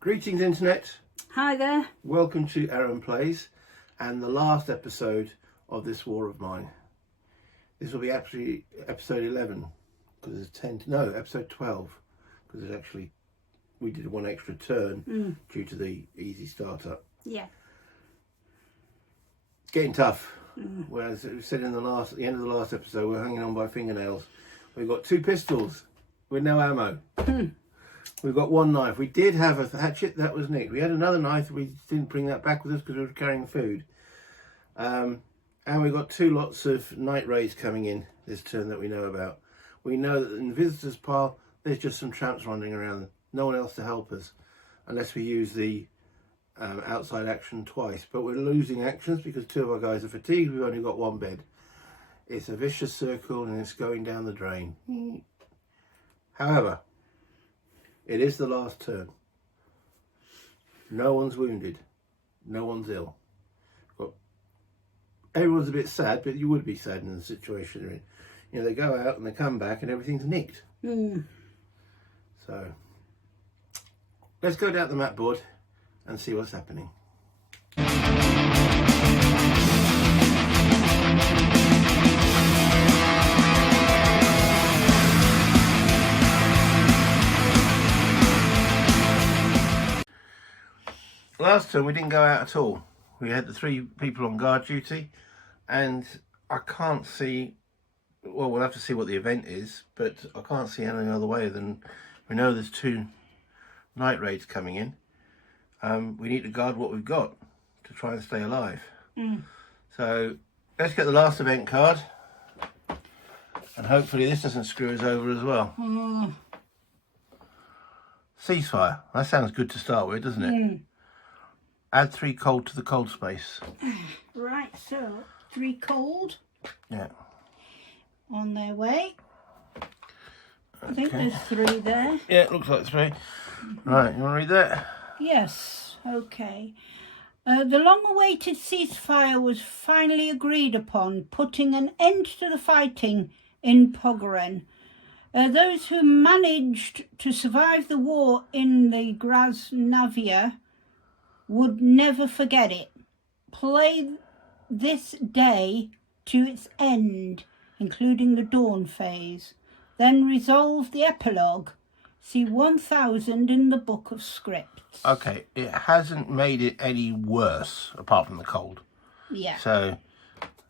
Greetings Internet, Hi there. welcome to Aaron Plays and the last episode of this war of mine. This will be actually episode 11 because there's 10, no, episode 12 because it's actually, we did one extra turn due to the easy startup. Yeah. It's getting tough. Whereas we said at the end of the last episode, we're hanging on by fingernails. We've got 2 pistols with no ammo. We've got 1 knife. We did have a hatchet, that was nicked. We had another knife, we didn't bring that back with us because we were carrying food. And we've got 2 lots of night raids coming in this turn that we know about. We know that in the visitors pile, there's just some tramps running around. No one else to help us, unless we use the outside action twice. But we're losing actions because 2 of our guys are fatigued. We've only got 1 bed. It's a vicious circle and it's going down the drain. However, it is the last turn. No one's wounded. No one's ill. Well, everyone's a bit sad, but you would be sad in the situation they're in. You know, they go out and they come back and everything's nicked. So, let's go down the map board and see what's happening. Last turn we didn't go out at all. We had the 3 people on guard duty and I can't see, well, we'll have to see what the event is, but I can't see any other way than we know there's 2 night raids coming in. We need to guard what we've got to try and stay alive. So let's get the last event card and hopefully this doesn't screw us over as well. Ceasefire, that sounds good to start with, doesn't it? Add 3 cold to the cold space. Right, so 3 cold. Yeah. On their way. I think there's 3 there. Yeah, it looks like 3. Right, you want to read that? Yes, okay. The long-awaited ceasefire was finally agreed upon, putting an end to the fighting in Pogren. Those who managed to survive the war in the Grasnavia would never forget it. Play this day to its end, including the dawn phase. Then resolve the epilogue. See 1000 in the book of scripts. Okay, it hasn't made it any worse, apart from the cold. Yeah. So,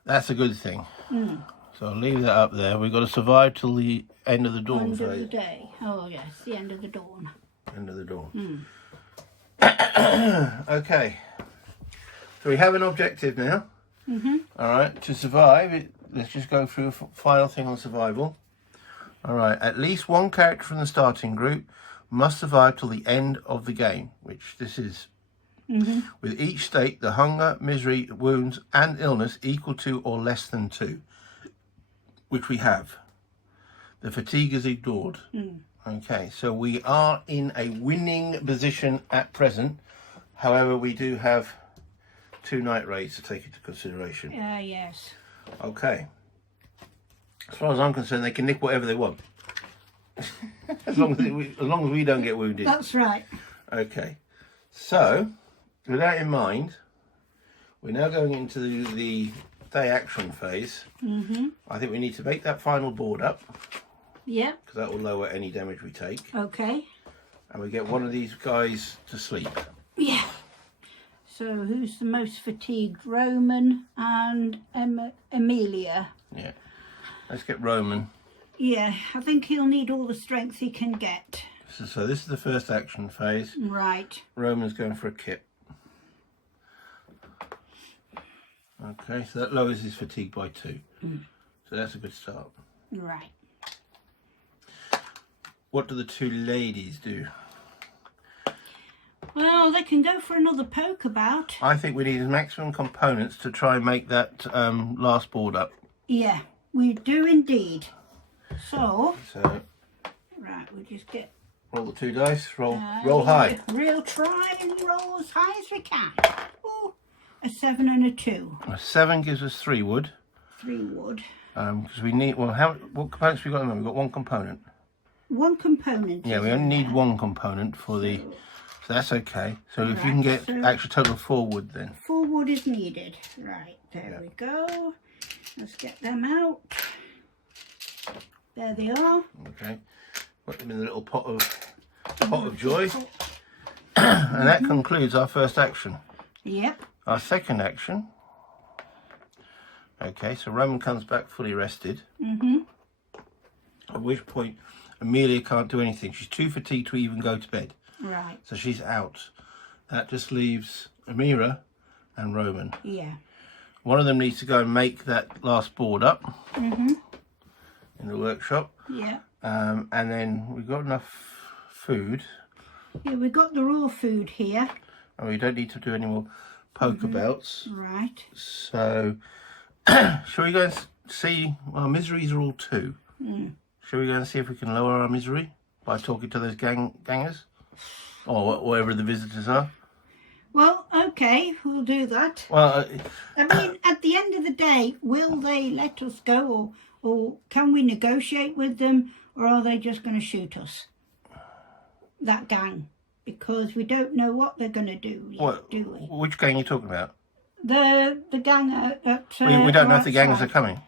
that's a good thing. So I'll leave that up there. We've got to survive till the end of the dawn End of phase. the day. Oh, yes, the end of the dawn. End of the dawn. Okay. So we have an objective now. Alright, to survive, let's just go through a final thing on survival. Alright, at least 1 character from the starting group must survive till the end of the game, which this is. With each state, the hunger, misery, wounds and illness equal to or less than 2, which we have. The fatigue is ignored. Okay, so we are in a winning position at present. However, we do have 2 night raids to take into consideration. Yes. Okay. As far as I'm concerned, they can nick whatever they want. as long as we don't get wounded. That's right. Okay. So, with that in mind, we're now going into the day action phase. I think we need to make that final board up. Yeah. Because that will lower any damage we take. Okay. And we get one of these guys to sleep. Yeah. So who's the most fatigued? Roman and Amelia. Yeah. Let's get Roman. Yeah, I think he'll need all the strength he can get. So this is the first action phase. Right. Roman's going for a kip. Okay, so that lowers his fatigue by 2. So that's a good start. Right. What do the 2 ladies do? Well, they can go for another poke about. I think we need maximum components to try and make that last board up. Yeah, we do indeed. So, Right, we'll just get... Roll the 2 dice, roll high. We'll try and roll as high as we can. Ooh, a 7 and a 2. A 7 gives us 3 wood. 3 wood. Because we need, well, what components have we got at the moment? We've got 1 component. One component. Yeah, we only need 1 component for the... So that's okay. So if you can get extra total of 4 wood then. 4 wood is needed. Right, there we go. Let's get them out. There they are. Okay. Put them in the little pot of joy. And that concludes our first action. Yep. Our second action. Okay, so Roman comes back fully rested. At which point Amelia can't do anything. She's too fatigued to even go to bed. Right. So she's out. That just leaves Amira and Roman. Yeah. One of them needs to go and make that last board up in the workshop. Yeah. And then we've got enough food. Yeah, we've got the raw food here. And we don't need to do any more poker belts. Right. So, shall we go and see? Well, miseries are all 2. Shall we go and see if we can lower our misery by talking to those gangers? Or whatever the visitors are? Well, okay, we'll do that. Well, I mean, at the end of the day, will they let us go, or can we negotiate with them, or are they just going to shoot us? That gang, because we don't know what they're going to do, yet, do we? Which gang are you talking about? The gang at We don't know if the gangs are coming.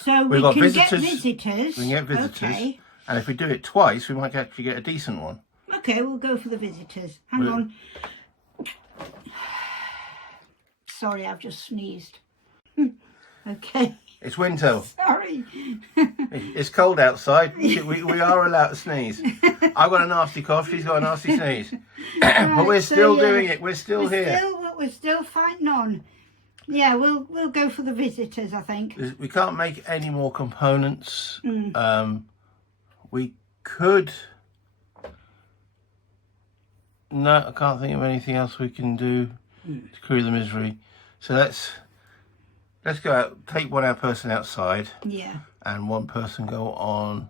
So We've we got can visitors. get visitors. We can get visitors. Okay. And if we do it twice, we might actually get a decent one. Okay, we'll go for the visitors. Hang on. Sorry, I've just sneezed. Okay. It's winter. Sorry. It's cold outside. We are allowed to sneeze. I've got a nasty cough. She's got a nasty sneeze. But we're still doing it. We're still here. We're still fighting on. Yeah, we'll go for the visitors, I think. We can't make any more components. We could. No, I can't think of anything else we can do to crew the misery. So let's go out. Take our person outside. Yeah. And one person go on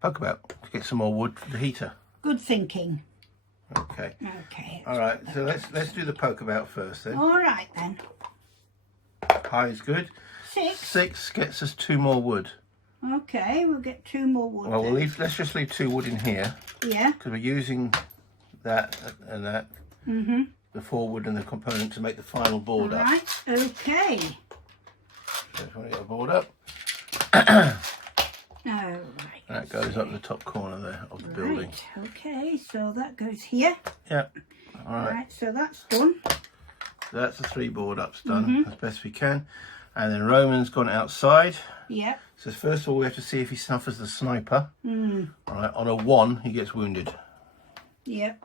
poke about to get some more wood for the heater. Good thinking. Okay. Okay. All right. So let's do the poke about first then. All right then. High is good. 6. 6 gets us 2 more wood. Okay, we'll get 2 more wood. Well, then. let's just leave 2 wood in here. Yeah. Because we're using that and that. The 4 wood and the component to make the final board up. Right. Okay. So if you want to get a board up. All right. That goes up the top corner there of the building. Okay, so that goes here. Yeah. All right. So that's done. So that's the 3 board ups done as best we can. And then Roman's gone outside. Yep. So first of all, we have to see if he snuffers the sniper. All right. On a 1, he gets wounded. Yep.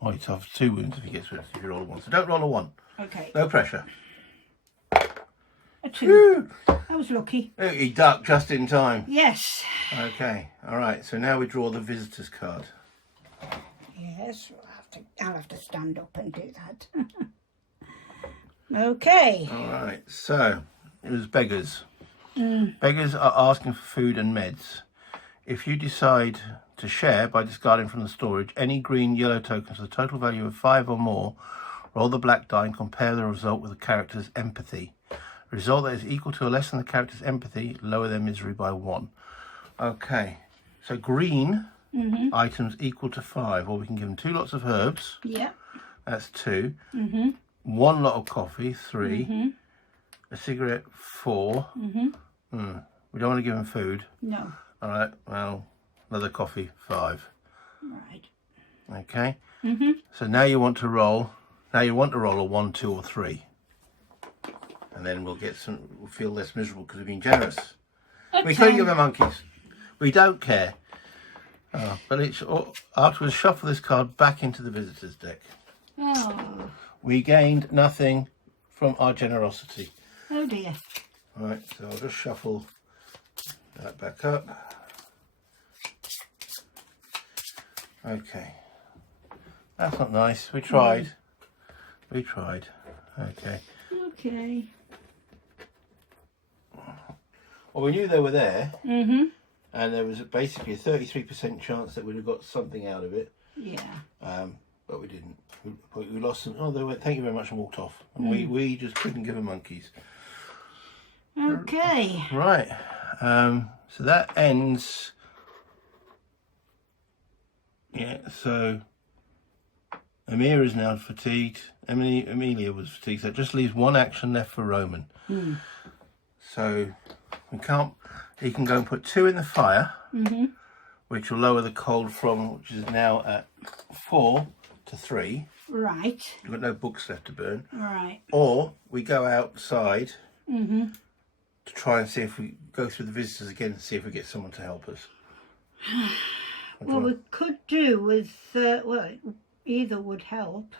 Oh, he suffers 2 wounds if he gets wounded. If you roll a 1, so don't roll a 1. Okay. No pressure. A 2. I was lucky. Oh, he ducked just in time. Yes. Okay. All right. So now we draw the visitor's card. Yes. I'll have to stand up and do that. Okay. All right. So it was beggars. Beggars are asking for food and meds. If you decide to share by discarding from the storage any green yellow tokens with a total value of 5 or more, roll the black die and compare the result with the character's empathy. A result that is equal to or less than the character's empathy, lower their misery by 1. Okay, so green items equal to 5, or we can give them 2 lots of herbs. Yep. That's 2. 1 lot of coffee, 3. A cigarette, 4. We don't want to give them food. No. All right, well, another coffee, 5. Right. Okay. So now you want to roll. Now you want to roll a 1, 2, or 3, and then we'll feel less miserable because we've been generous. Okay. We couldn't give the monkeys. We don't care. But it's afterwards. Shuffle this card back into the visitor's deck. Oh. We gained nothing from our generosity. Oh dear. All right, so I'll just shuffle that back up. Okay. That's not nice. We tried. We tried. Okay. Okay. Well, we knew they were there. And there was basically a 33% chance that we'd have got something out of it. Yeah. But we didn't. We lost them. Oh, they went, thank you very much, and walked off. And we just couldn't give them monkeys. Okay. Right. So that ends Yeah, so Amir is now fatigued. Amelia was fatigued. So it just leaves one action left for Roman. So he can go and put 2 in the fire, which will lower the cold from, which is now at 4 to 3. Right. We've got no books left to burn. Right. Or we go outside to try and see if we go through the visitors again and see if we get someone to help us. Well, we could do with, well, either would help.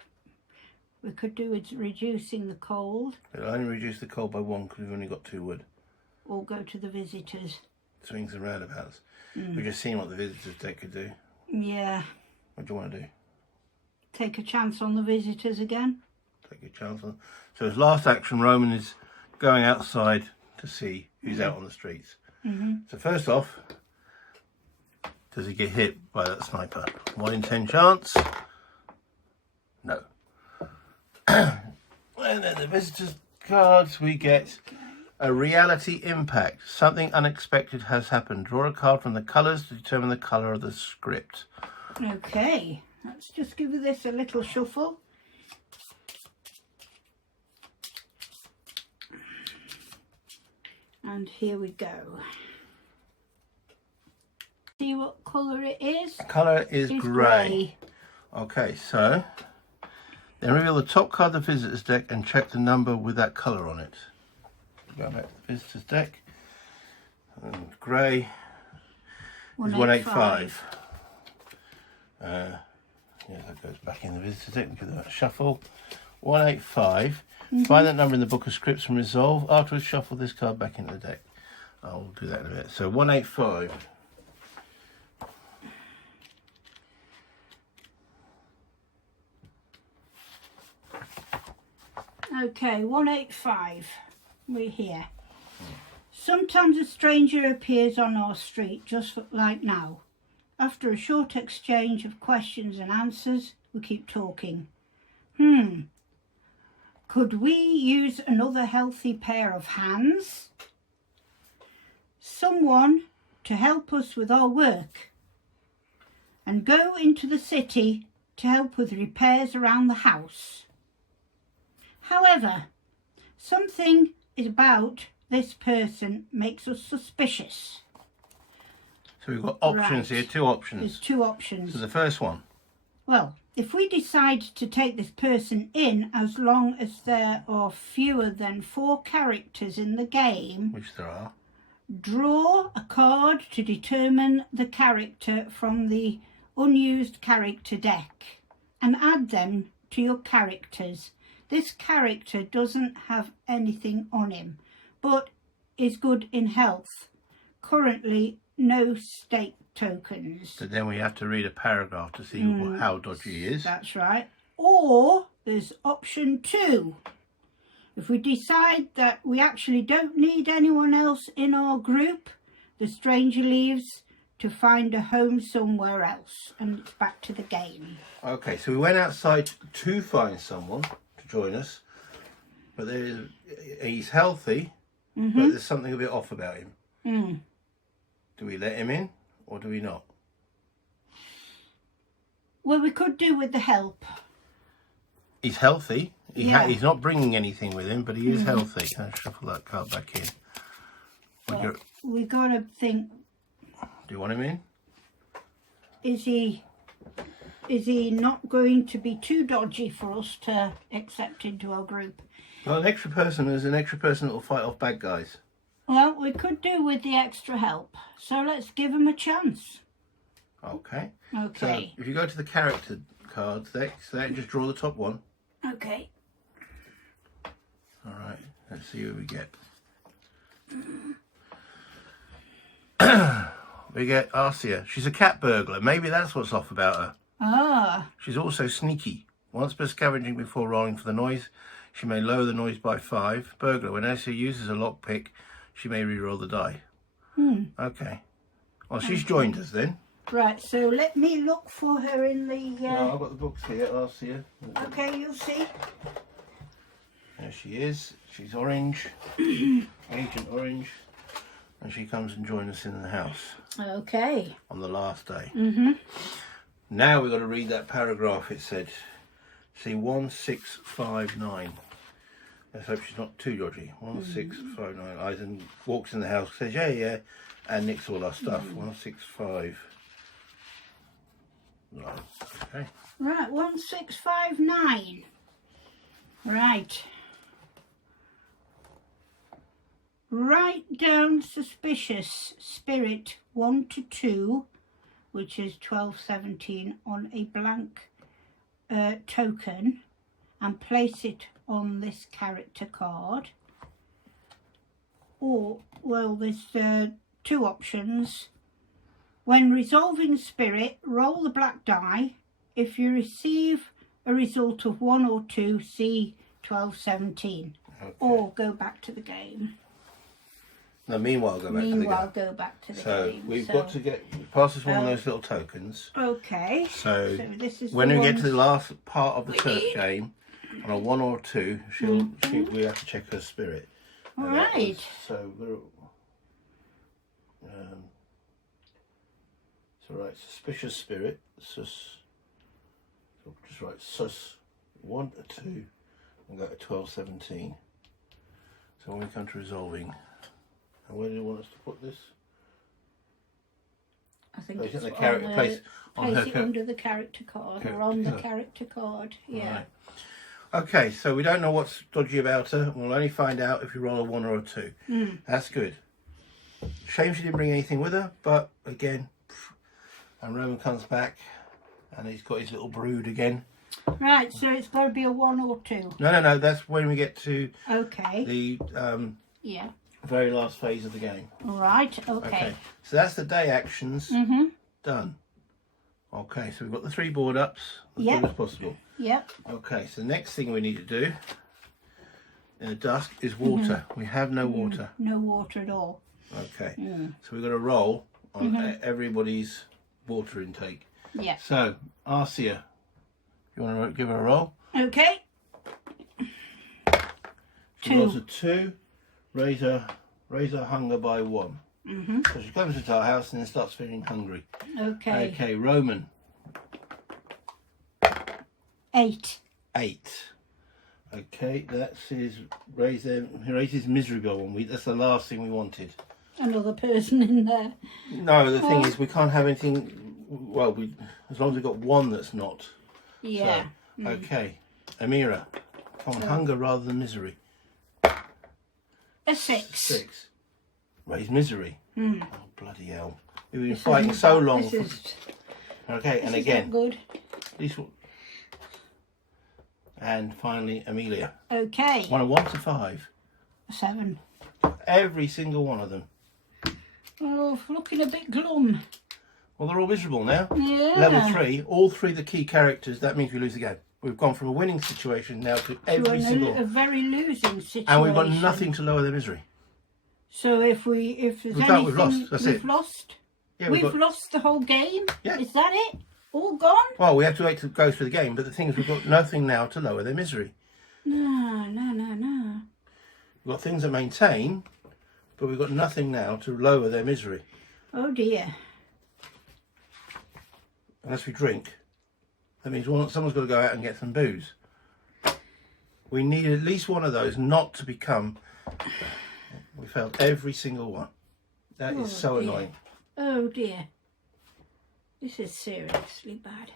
We could do with reducing the cold. It'll only reduce the cold by 1 because we've only got 2 wood. Or go to the visitors. Swings and roundabouts. We've just seen what the visitors deck could do. Yeah. What do you want to do? Take a chance on the visitors again. Take a chance on. So his last action, Roman is going outside to see who's out on the streets. So first off, does he get hit by that sniper? 1 in 10 chance. No. And then the visitors cards, we get a reality impact. Something unexpected has happened. Draw a card from the colours to determine the colour of the script. Okay, let's just give this a little shuffle. And here we go. See what colour it is? Colour is grey. Okay, so then reveal the top card of the visitor's deck and check the number with that colour on it. Go back to the visitor's deck. And grey is 185. Yeah, that goes back in the visitor's deck. Give that a shuffle. 185. Find that number in the book of scripts and resolve. Afterwards, shuffle this card back into the deck. I'll do that in a bit. So 185. Okay, 185. We're here. Sometimes a stranger appears on our street, just like now. After a short exchange of questions and answers, we keep talking. Could we use another healthy pair of hands? Someone to help us with our work. And go into the city to help with repairs around the house. However, something about this person makes us suspicious. So we've got options here, 2 options. There's 2 options. So the first one. Well, if we decide to take this person in, as long as there are fewer than 4 characters in the game, Which there are. draw a card to determine the character from the unused character deck and add them to your characters. This character doesn't have anything on him, but is good in health. Currently, no stake tokens. So then we have to read a paragraph to see how dodgy he is. That's right. Or there's option 2. If we decide that we actually don't need anyone else in our group, the stranger leaves to find a home somewhere else, and it's back to the game. Okay, so we went outside to find someone to join us, but he's healthy, but there's something a bit off about him. Do we let him in or do we not? Well, we could do with the help. He's healthy. Yeah. He's not bringing anything with him, but he is healthy. I'll shuffle that card back in. Well, we got to think, Do you want him in? is he not going to be too dodgy for us to accept into our group? Well, an extra person is an extra person that will fight off bad guys. Well, we could do with the extra help, so let's give him a chance. Okay. Okay. So if you go to the character cards deck, just draw the top one. Okay. All right. Let's see who we get. We get Arcia. She's a cat burglar. Maybe that's what's off about her. Ah. She's also sneaky. Once per scavenging before rolling for the noise, she may lower the noise by 5. Burglar. When Arcia uses a lockpick, she may re-roll the die. Okay. Well, she's joined us then. Right, so let me look for her in the... I've got the books here. Arcia. Okay, you'll see. There she is. She's orange. Agent Orange. And she comes and joins us in the house Okay. on the last day. Now we've got to read that paragraph. It said, see, 1659. Let's hope she's not too dodgy. 1659. Eisen walks in the house, says, yeah, yeah, and nicks all our stuff. 165. Right, okay. Right, 1659. Right. Write down suspicious spirit 1 to 2, which is 1217, on a blank token and place it on this character card. Or, well, there's two options. When resolving spirit, roll the black die. If you receive a result of 1 or 2, see 1217. Okay. Or go back to the game. No, meanwhile, go back to the game. Meanwhile, go back to the game. So we've got to pass us one of those little tokens. Okay. So this is when the we get to ones- the last part of the game, on a 1 or 2, we have to check her spirit. All And that right. was- so right, suspicious spirit. Sus. So just write sus 1 to 2, and go to 1217. So when we come to resolving, and where do you want us to put this? I think Place it it's in the character. Place on place her. it under the character card or on the character card. Yeah. Right. Okay, so we don't know what's dodgy about her. We'll only find out if you roll a 1 or a 2. That's good. Shame she didn't bring anything with her, but again, and Roman comes back and he's got his little brood again. Right, so it's got to be a 1 or 2. No, that's when we get to Okay. the Yeah. very last phase of the game. Right, okay. So that's the day actions done. Okay, so we've got the 3 board ups as Yep. good as possible. Yep. Okay, so the next thing we need to do in the dusk is water. We have no water. No water at all. Okay, so we've got to roll on everybody's water intake. Yeah. So, Arcia, you want to give her a roll? Okay. She 2. rolls a 2, raise her hunger by 1. So she comes into our house and then starts feeling hungry. Okay. Okay, Roman, 8. 8. Okay, that's his raises misery by 1 week. That's the last thing we wanted. Another person in there. No, the thing is we can't have anything. Well, as long as we've got 1 that's not. Yeah. So, okay, Amira, come on, hunger rather than misery. A 6. 6. Raise misery. Oh, bloody hell. We've been This fighting isn't so bad. long. This is, Okay, and this is again, not good. these one. And finally, Amelia. Okay. 1 to 5. 7. Every single one of them. Oh, looking a bit glum. Well, they're all miserable now. Yeah. Level 3, all 3 the key characters, that means we lose the game. We've gone from a winning situation now to every single. A very losing situation. And we've got nothing to lower their misery. So if there's We've anything, lost. That's we've it. lost. Yeah, We've lost the whole game. Yeah. Is that it? All gone? Well, we have to wait to go through the game, but the thing is we've got nothing now to lower their misery. No. We've got things that maintain, but we've got nothing now to lower their misery. Oh dear. Unless we drink. That means someone's got to go out and get some booze. We need at least one of those not to become. We failed every single one. That is so dear. annoying. Oh dear. This is seriously bad.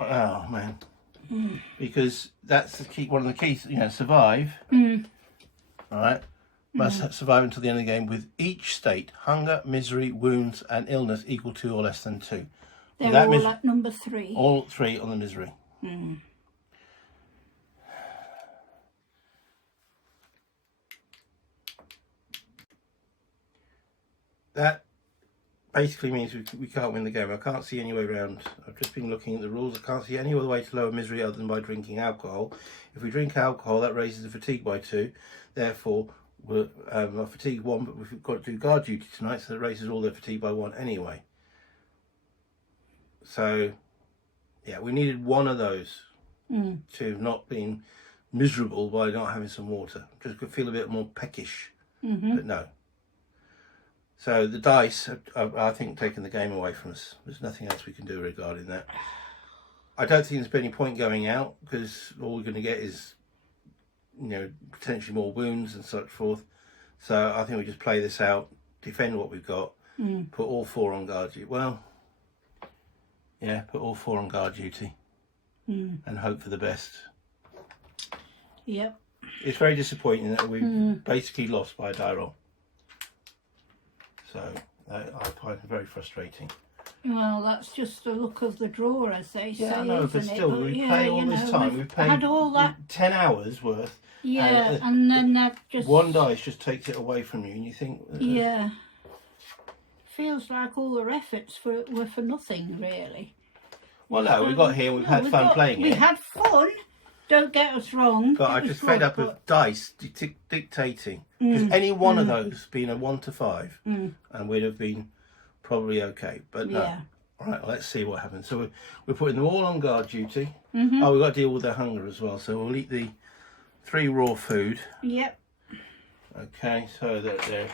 Oh man. Because that's the key. One of the keys. Survive. All right. Must survive until the end of the game with each state: hunger, misery, wounds, and illness equal to or less than 2. They're all at number 3. All 3 on the misery. That basically means we can't win the game. I can't see any way around. I've just been looking at the rules. I can't see any other way to lower misery other than by drinking alcohol. If we drink alcohol, that raises the fatigue by 2. Therefore, our fatigue 1, but we've got to do guard duty tonight, so that raises all their fatigue by 1 anyway. So, yeah, we needed one of those to not being miserable by not having some water. Just could feel a bit more peckish, but no. So the dice have, I think, taken the game away from us. There's nothing else we can do regarding that. I don't think there's any point going out, because all we're going to get is, you know, potentially more wounds and such forth. So I think we just play this out, defend what we've got, put all 4 on guard duty. Well, yeah, put all 4 on guard duty and hope for the best. Yep. It's very disappointing that we've basically lost by a die roll. So I find it very frustrating. Well, that's just the luck of the draw, as they say. I know, but isn't still, it? we pay all this time. We've paid had all that 10 hours worth. Yeah, and then that just... One dice just takes it away from you, and you think... Yeah. Feels like all their efforts were for nothing, really. Well, no, we got here, we've had fun playing it. We had fun, don't get us wrong. But I'm just fed up of dice dictating. Because any one of those being a 1 to 5, and we'd have been probably okay. But no. Yeah. All right, let's see what happens. So we're putting them all on guard duty. Oh, we've got to deal with their hunger as well. So we'll eat the 3 raw food. Yep. Okay, so that they're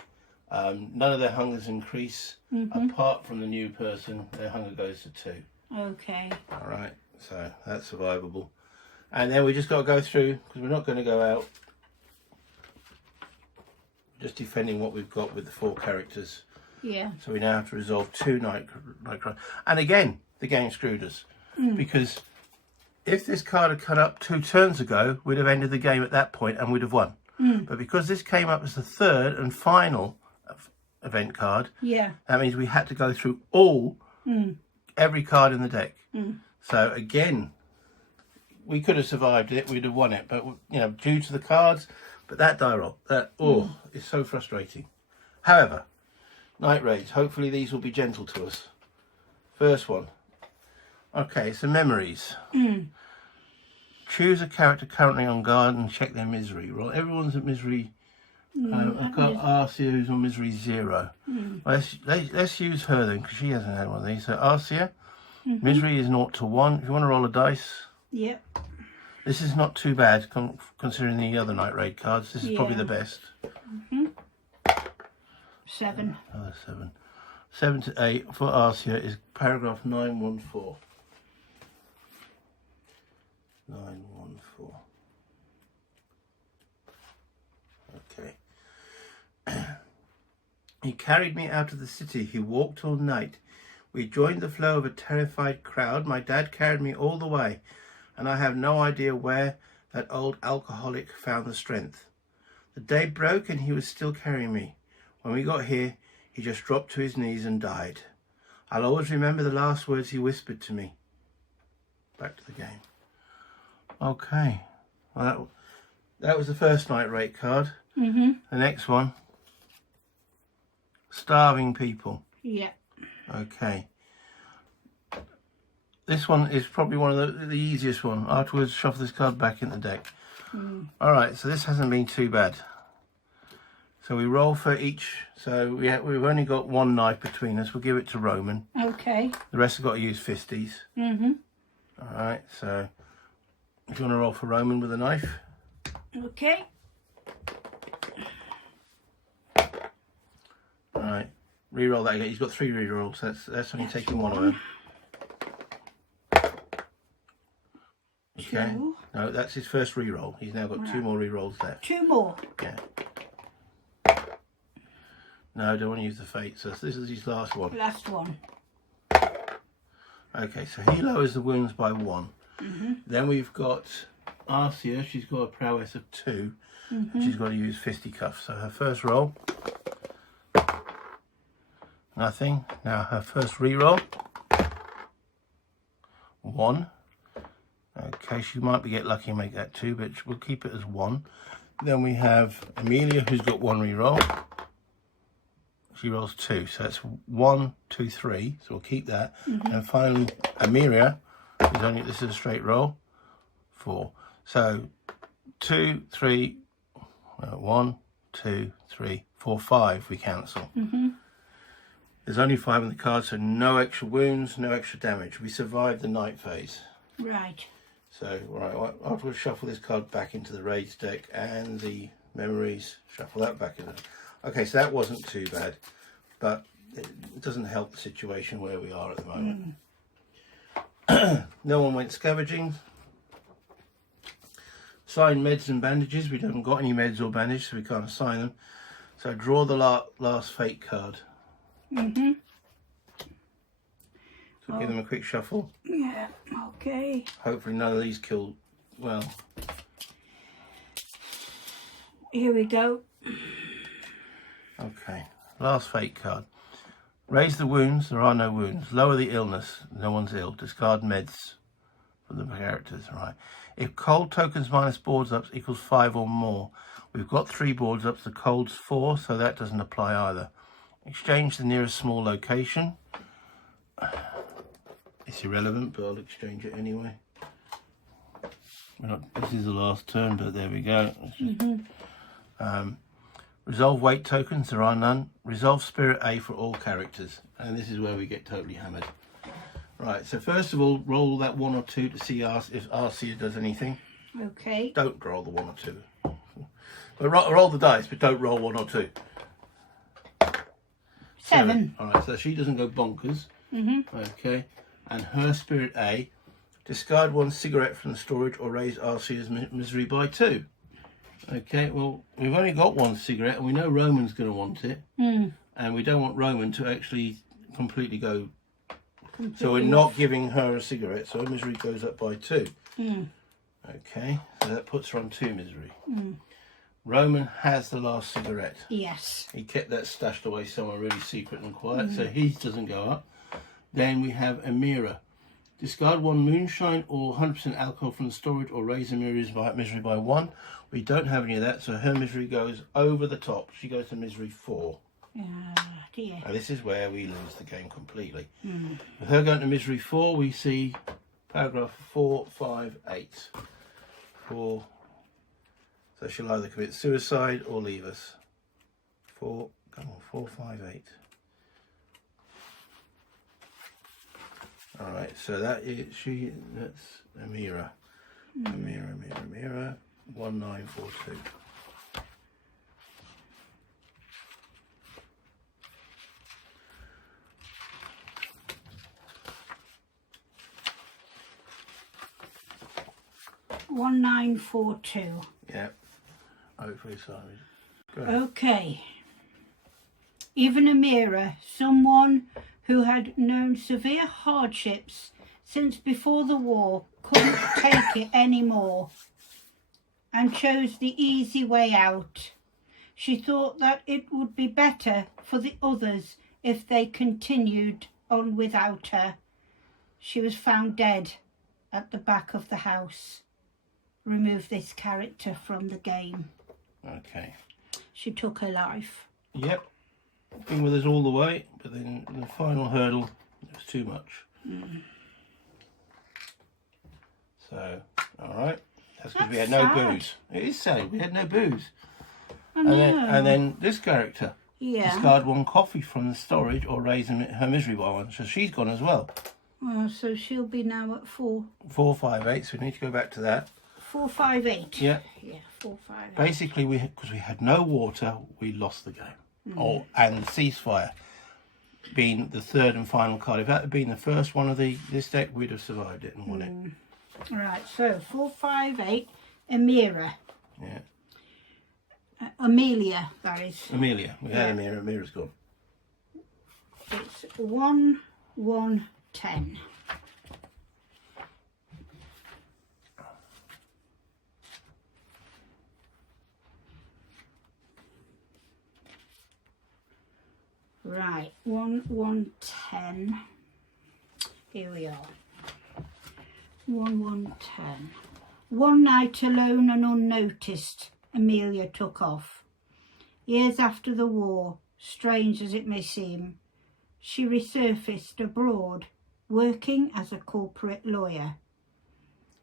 none of their hungers increase apart from the new person. Their hunger goes to 2. Okay. All right, so that's survivable. And then we just got to go through, because we're not going to go out. Just defending what we've got with the 4 characters. Yeah. So we now have to resolve 2 night crime. And again, the game screwed us, because if this card had cut up 2 turns ago, we'd have ended the game at that point and we'd have won. But because this came up as the 3rd and final event card, that means we had to go through every card in the deck. So again, we could have survived it, we'd have won it, but you know, due to the cards, but that die roll, that is so frustrating. However, night raids, hopefully these will be gentle to us. First one. Okay, so memories. Choose a character currently on guard and check their misery roll. Everyone's at misery. I've got Arcia who's on misery 0. Let's use her then, because she hasn't had one of these. So Arcia, misery is 0 to 1. If you want to roll a dice. Yep. This is not too bad considering the other night raid cards. This is probably the best. 7. 7. 7 to 8 for Arcia is paragraph 914. 914. Okay. He carried me out of the city. He walked all night. We joined the flow of a terrified crowd. My dad carried me all the way, and I have no idea where that old alcoholic found the strength. The day broke and he was still carrying me. When we got here, he just dropped to his knees and died. I'll always remember the last words he whispered to me. Back to the game. Okay. Well, that was the first night rate card. The next one. Starving people. Yeah. Okay. This one is probably one of the easiest one. Afterwards, shuffle this card back in the deck. All right, so this hasn't been too bad. So we roll for each. So we've only got 1 knife between us. We'll give it to Roman. Okay. The rest have got to use 50s. All right, so if you want to roll for Roman with a knife. Okay. All right, re-roll that again. He's got 3 re-rolls. That's only taking 1 of them. Okay. 2. No, that's his first re-roll. He's now got 2 more re-rolls left. 2 more. Yeah. No, I don't want to use the fate. So this is his last one. Last one. Okay, so he lowers the wounds by 1. Then we've got Arcia. She's got a prowess of 2. And she's got to use fisticuffs. So her first roll. Nothing. Now her first re-roll. 1. Okay, she might get lucky and make that 2, but we'll keep it as 1. Then we have Amelia, who's got 1 re-roll. She rolls 2, so that's 1, 2, 3. So we'll keep that. And finally, Amelia is only, this is a straight roll, 4. So 2, 3, 1, 2, 3, 4, 5. We cancel. There's only 5 on the card, so no extra wounds, no extra damage. We survived the night phase. Right. So, right, after we shuffle this card back into the raids deck and the memories, shuffle that back in. Okay, so that wasn't too bad. but it doesn't help the situation where we are at the moment. No one went scavenging. Sign meds and bandages. We haven't got any meds or bandages, so we can't assign them. So draw the last fate card. So give them a quick shuffle. Yeah, okay. Hopefully none of these kill well. Here we go. Okay, last fate card. Raise the wounds, there are no wounds. Lower the illness, no one's ill. Discard meds for the characters, right. If cold tokens minus boards ups equals 5 or more, we've got 3 boards ups, the cold's 4, so that doesn't apply either. Exchange the nearest small location. It's irrelevant, but I'll exchange it anyway. This is the last turn, but there we go. Resolve weight tokens, there are none. Resolve spirit A for all characters. And this is where we get totally hammered. Right, so first of all, roll that 1 or 2 to see if Arcia does anything. Okay. Don't roll the 1 or 2. But roll the dice, but don't roll 1 or 2. 7. All right, so she doesn't go bonkers. Okay, and her spirit A, discard 1 cigarette from the storage or raise Arcia's misery by 2. Okay, well, we've only got 1 cigarette and we know Roman's going to want it. And we don't want Roman to actually completely go. So we're not giving her a cigarette, so her misery goes up by 2. Okay, so that puts her on 2 misery. Roman has the last cigarette. Yes. He kept that stashed away somewhere really secret and quiet, so his doesn't go up. Then we have Amira. Discard 1 moonshine or 100% alcohol from the storage or raise her misery by 1. We don't have any of that, so her misery goes over the top. She goes to misery 4. Dear. And this is where we lose the game completely. With her going to misery 4, we see paragraph 4, 5, 8. 4. So she'll either commit suicide or leave us. 4, come on, 4, 5, 8. All right, so that's Amira. Amira, 1942. Yeah. Hopefully so. Go ahead. Okay. Even Amira, someone who had known severe hardships since before the war, couldn't take it anymore and chose the easy way out. She thought that it would be better for the others if they continued on without her. She was found dead at the back of the house. Remove this character from the game. Okay. She took her life. Yep. Been with us all the way, but then the final hurdle was too much. So, all right. That's because we had no booze. It is sad. We had no booze. And then this character. Yeah. Discard 1 coffee from the storage or raise her misery by 1. So she's gone as well. Well, so she'll be now at 4. 4, 5, 8. So we need to go back to that. 4, 5, 8. Yeah. Yeah, 4, 5, 8. Basically, because we had no water, we lost the game. And ceasefire being the third and final card. If that had been the first one of this deck, we'd have survived it and won it. Right, so 4, 5, 8. Amira. Yeah. Amelia, that is. Amelia. We had Amira. Amira's gone. It's 1, 1, 10. Right, 1, 1, 10. Here we are. 1, 1, 10. One night alone and unnoticed, Amelia took off. Years after the war, strange as it may seem, she resurfaced abroad, working as a corporate lawyer.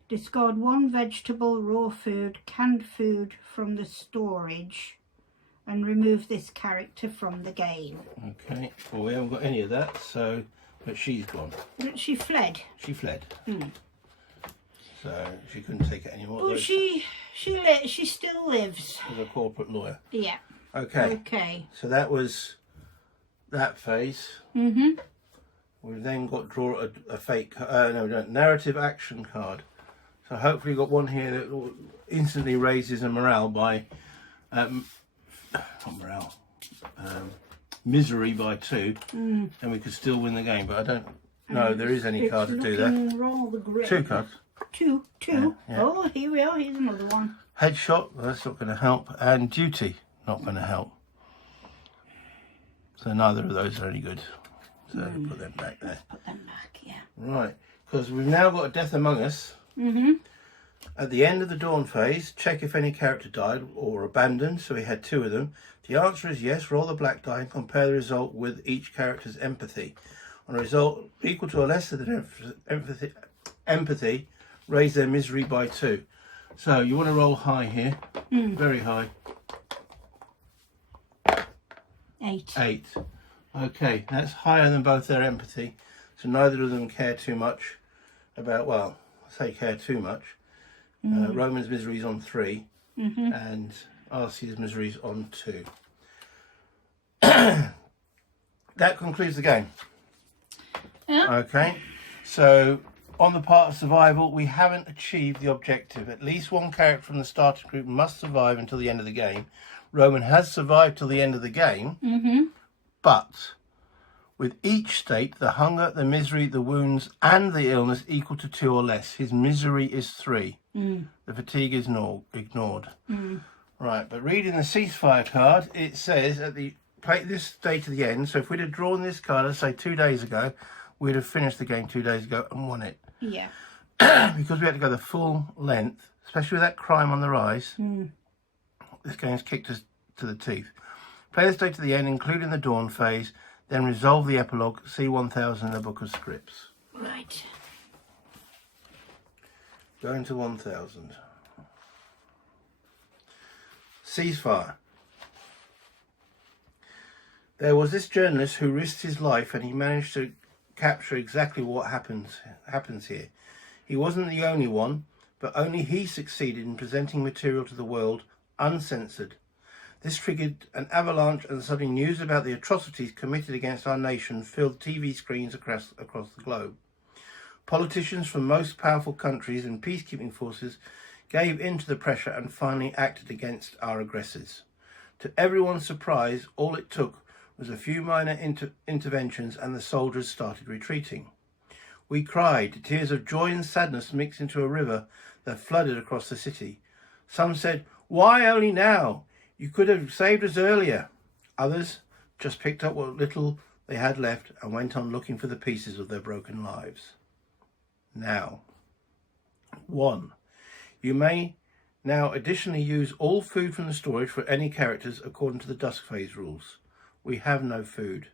Discard 1 vegetable, raw food, canned food from the storage and remove this character from the game. Okay, well we haven't got any of that, so, but she's gone. But she fled. She fled. So she couldn't take it anymore. Oh, she still lives. As a corporate lawyer. Yeah. Okay. Okay. So that was that phase. Mm-hmm. We've then got draw a fake, narrative action card. So hopefully we've got one here that instantly raises a morale by, not morale, misery by 2, and we could still win the game. But I don't know there is any card to do that. Rather grim. 2 cards. Two. Yeah. Oh, here we are. Here's another one. Headshot, that's not going to help, and duty, not going to help. So neither of those are any good. So put them back there. Put them back, yeah. Right, because we've now got a Death Among Us. Mm-hmm. At the end of the dawn phase, check if any character died or abandoned, so we had 2 of them. The answer is yes, roll the black die and compare the result with each character's empathy. On a result equal to or less than empathy, raise their misery by 2. So you want to roll high here, very high. 8. 8. Okay, that's higher than both their empathy, so neither of them care too much about, well, I say care too much. Roman's misery is on 3, and RC's misery is on 2. That concludes the game. Yeah. Okay, so on the part of survival, we haven't achieved the objective. At least one character from the starting group must survive until the end of the game. Roman has survived till the end of the game, but with each state, the hunger, the misery, the wounds, and the illness equal to 2 or less. His misery is 3. The fatigue is ignored. Right, but reading the ceasefire card, it says at the play this state to the end. So if we'd have drawn this card, let's say 2 days ago, we'd have finished the game 2 days ago and won it. Yeah. Because we had to go the full length, especially with that crime on the rise. This game's kicked us to the teeth. Play the state to the end, including the dawn phase, then resolve the epilogue, C1000 in the book of scripts. Right. Going to 1000. Ceasefire. There was this journalist who risked his life, and he managed to capture exactly what happens here. He wasn't the only one, but only he succeeded in presenting material to the world uncensored. This triggered an avalanche, and suddenly news about the atrocities committed against our nation filled TV screens across the globe. Politicians from most powerful countries and peacekeeping forces gave in to the pressure and finally acted against our aggressors. To everyone's surprise, all it took was a few minor interventions and the soldiers started retreating. We cried, tears of joy and sadness mixed into a river that flooded across the city. Some said, "Why only now? You could have saved us earlier." Others just picked up what little they had left and went on looking for the pieces of their broken lives. Now, 1. You may now additionally use all food from the storage for any characters according to the dusk phase rules. We have no food.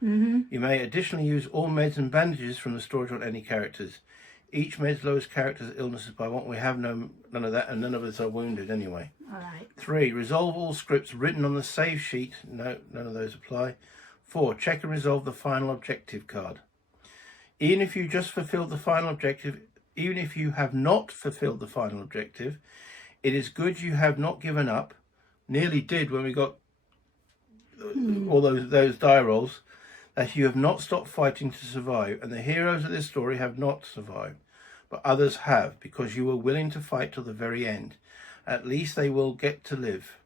You may additionally use all meds and bandages from the storage on any characters. Each med lowers characters' illnesses by 1. We have none of that, and none of us are wounded anyway. All right. 3. Resolve all scripts written on the save sheet. No, none of those apply. 4. Check and resolve the final objective card. Even if you just fulfilled the final objective, even if you have not fulfilled the final objective, it is good you have not given up. Nearly did when we got all those die rolls. That you have not stopped fighting to survive, and the heroes of this story have not survived, but others have, because you were willing to fight till the very end. At least they will get to live.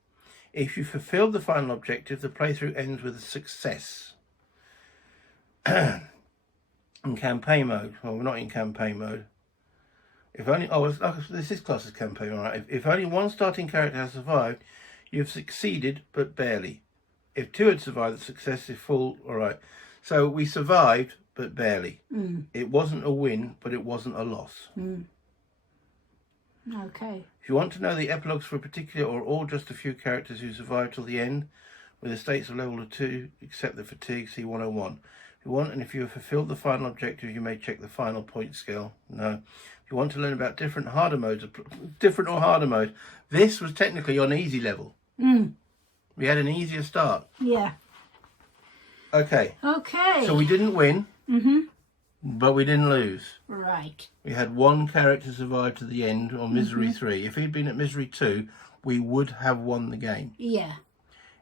If you fulfilled the final objective, the playthrough ends with a success. In campaign mode, well, we're not in campaign mode. If only, this is classed as campaign, all right. If only one starting character has survived, you've succeeded, but barely. If 2 had survived, the success is full, all right. So we survived, but barely. It wasn't a win, but it wasn't a loss. Okay. If you want to know the epilogues for a particular or all just a few characters who survived till the end, with the states of level of 2, except the fatigue, see 101. If you want, and if you have fulfilled the final objective, you may check the final point scale. No. If you want to learn about different or harder mode, this was technically on easy level. We had an easier start. Yeah. Okay. Okay. So we didn't win, but we didn't lose. Right. We had one character survive to the end on Misery 3. If he'd been at Misery 2, we would have won the game. Yeah.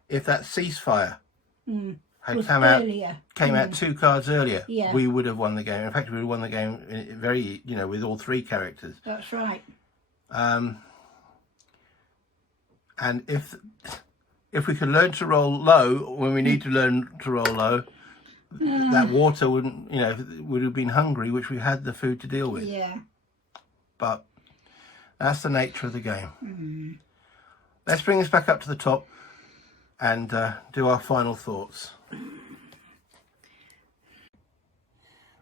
If that ceasefire had Was come earlier. out 2 cards earlier, Yeah. we would have won the game. In fact, we would have won the game very, with all 3 characters. That's right. And if we could learn to roll low when we need to learn to roll low, that water wouldn't, would have been hungry, which we had the food to deal with. Yeah. But that's the nature of the game. Let's bring this back up to the top and do our final thoughts.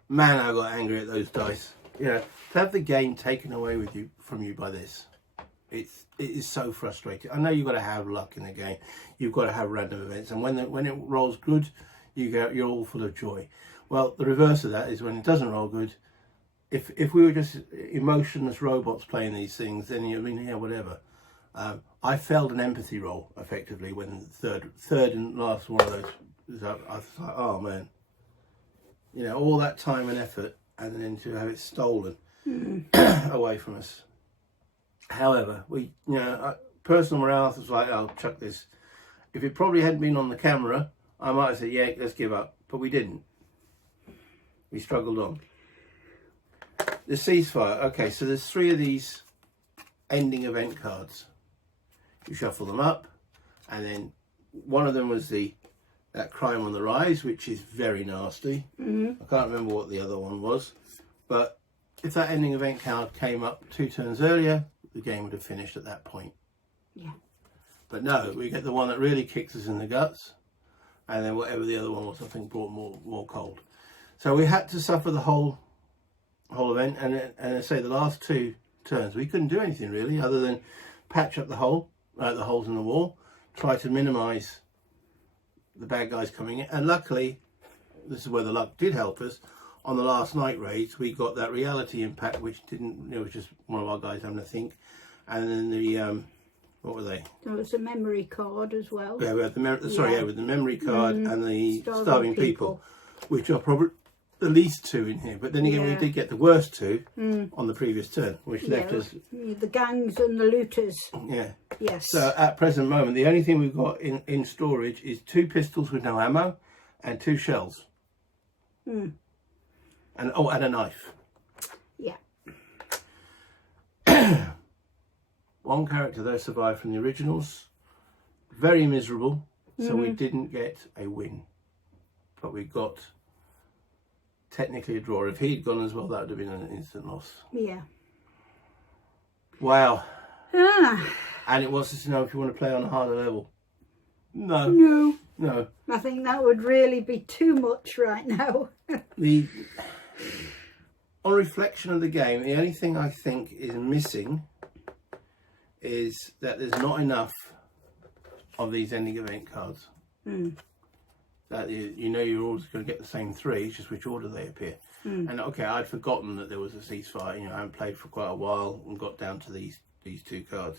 Man, I got angry at those dice. To have the game taken away from you by this, it is so frustrating. I know you've got to have luck in the game. You've got to have random events, and when it rolls good, you're all full of joy. Well, the reverse of that is when it doesn't roll good. If we were just emotionless robots playing these things, then whatever. I failed an empathy roll effectively when the third and last one of those was up. I was like, oh man, all that time and effort, and then to have it stolen away from us. However, personal morale was like, oh, chuck this. If it probably hadn't been on the camera, I might have said, yeah, let's give up. But we didn't. We struggled on. The ceasefire. Okay, so there's 3 of these ending event cards. You shuffle them up, and then one of them was that crime on the rise, which is very nasty. I can't remember what the other one was, but if that ending event card came up 2 turns earlier, the game would have finished at that point. Yeah. But no, we get the one that really kicks us in the guts, and then whatever the other one was, I think brought more cold. So we had to suffer the whole event, and I say the last 2 turns we couldn't do anything really other than patch up the holes in the wall, try to minimise the bad guys coming in, and luckily, this is where the luck did help us. On the last night raids, we got that reality impact, which didn't, it was just one of our guys having a think, and then the what were they? There was a memory card as well. Yeah, we had with the memory card and the starving people, which are probably the least 2 in here. But then again, we did get the worst 2 on the previous turn, which left us the gangs and the looters. Yeah. Yes. So at present moment, the only thing we've got in storage is 2 pistols with no ammo and 2 shells. And a knife. Yeah. One character though survived from the originals. Very miserable. So we didn't get a win, but we got technically a draw. If he'd gone as well, that would have been an instant loss. Yeah. Wow. And it wants us to know if you want to play on a harder level. No. No. I think that would really be too much right now. On reflection of the game, the only thing I think is missing is that there's not enough of these ending event cards. That you're always going to get the same 3, it's just which order they appear. And okay, I'd forgotten that there was a ceasefire. I haven't played for quite a while and got down to these 2 cards.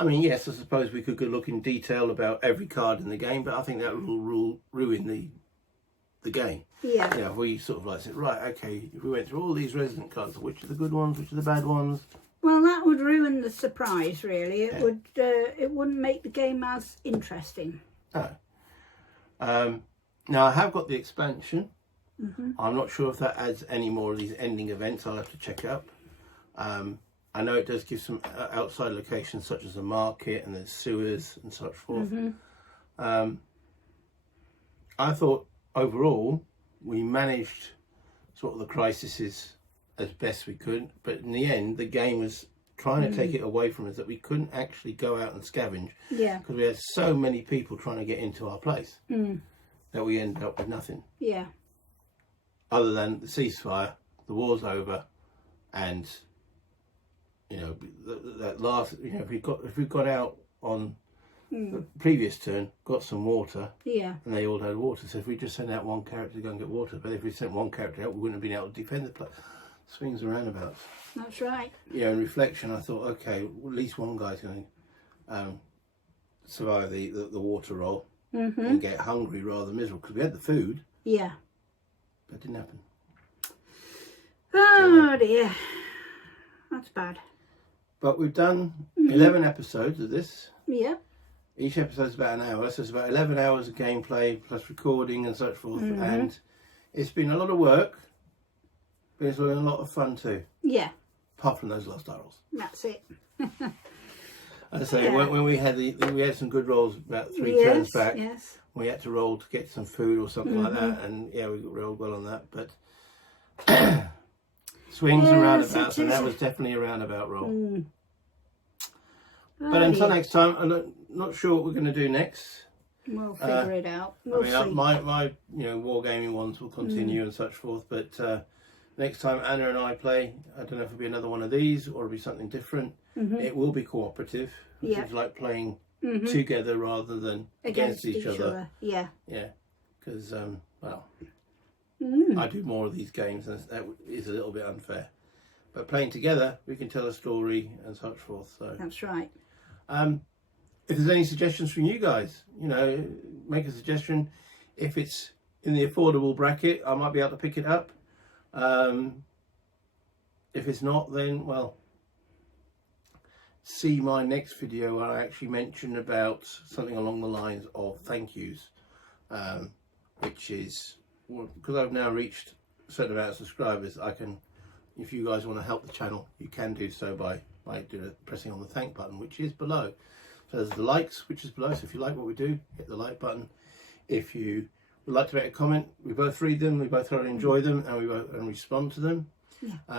I mean, yes, I suppose we could look in detail about every card in the game, but I think that will ruin the game. Yeah. If we sort of like said, right, okay, if we went through all these resident cards, which are the good ones, which are the bad ones? Well, that would ruin the surprise, really. It would. It wouldn't make the game as interesting. No. Now I have got the expansion. I'm not sure if that adds any more of these ending events. I'll have to check up. I know it does give some outside locations such as a market and there's sewers and such forth. I thought overall we managed sort of the crises as best we could, but in the end the game was trying to take it away from us, that we couldn't actually go out and scavenge because we had so many people trying to get into our place that we ended up with nothing other than the ceasefire, the war's over, and that last, if we got out on the previous turn, got some water, and they all had water. So if we just sent out one character to go and get water, but if we sent one character out, we wouldn't have been able to defend the place. Swings and roundabouts. That's right. In reflection, I thought, okay, at least one guy's going to survive the water roll and get hungry rather than miserable, because we had the food. Yeah. But it didn't happen. Oh dear. That's bad. But we've done 11 episodes of this. Yeah. Each episode's about an hour, so it's about 11 hours of gameplay plus recording and such forth. And it's been a lot of work, but it's been a lot of fun too. Yeah. Apart from those lost rolls. That's it. I say when we had we had some good rolls about 3 turns back. Yes. We had to roll to get some food or something like that, and yeah, we rolled well on that. But swings and roundabouts, and that was definitely a roundabout roll. But until next time, I'm not sure what we're going to do next. We'll figure it out. We'll see. My wargaming ones will continue and such forth. But next time Anna and I play, I don't know if it'll be another one of these or it'll be something different. It will be cooperative, which is like playing together rather than against each other. Yeah. Yeah, because well, I do more of these games, and that is a little bit unfair. But playing together, we can tell a story and such forth. So that's right. If there's any suggestions from you guys, make a suggestion. If it's in the affordable bracket, I might be able to pick it up. If it's not, then, well, see my next video where I actually mention about something along the lines of thank yous, which is, because I've now reached a certain amount of subscribers, I can, if you guys want to help the channel, you can do so by pressing on the thank button, which is below. So there's the likes, which is below, so if you like what we do, hit the like button. If you would like to make a comment, we both read them, we both thoroughly enjoy them, and we both respond to them.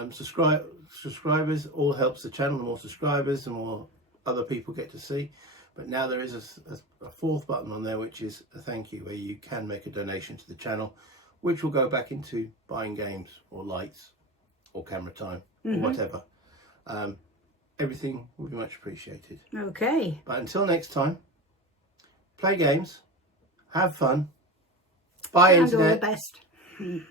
Subscribers all helps the channel. The more subscribers, the more other people get to see. But now there is a fourth button on there, which is a thank you, where you can make a donation to the channel, which will go back into buying games or lights or camera time or whatever. Everything will be much appreciated. Okay. But until next time, play games, have fun, buy internet. And all the best.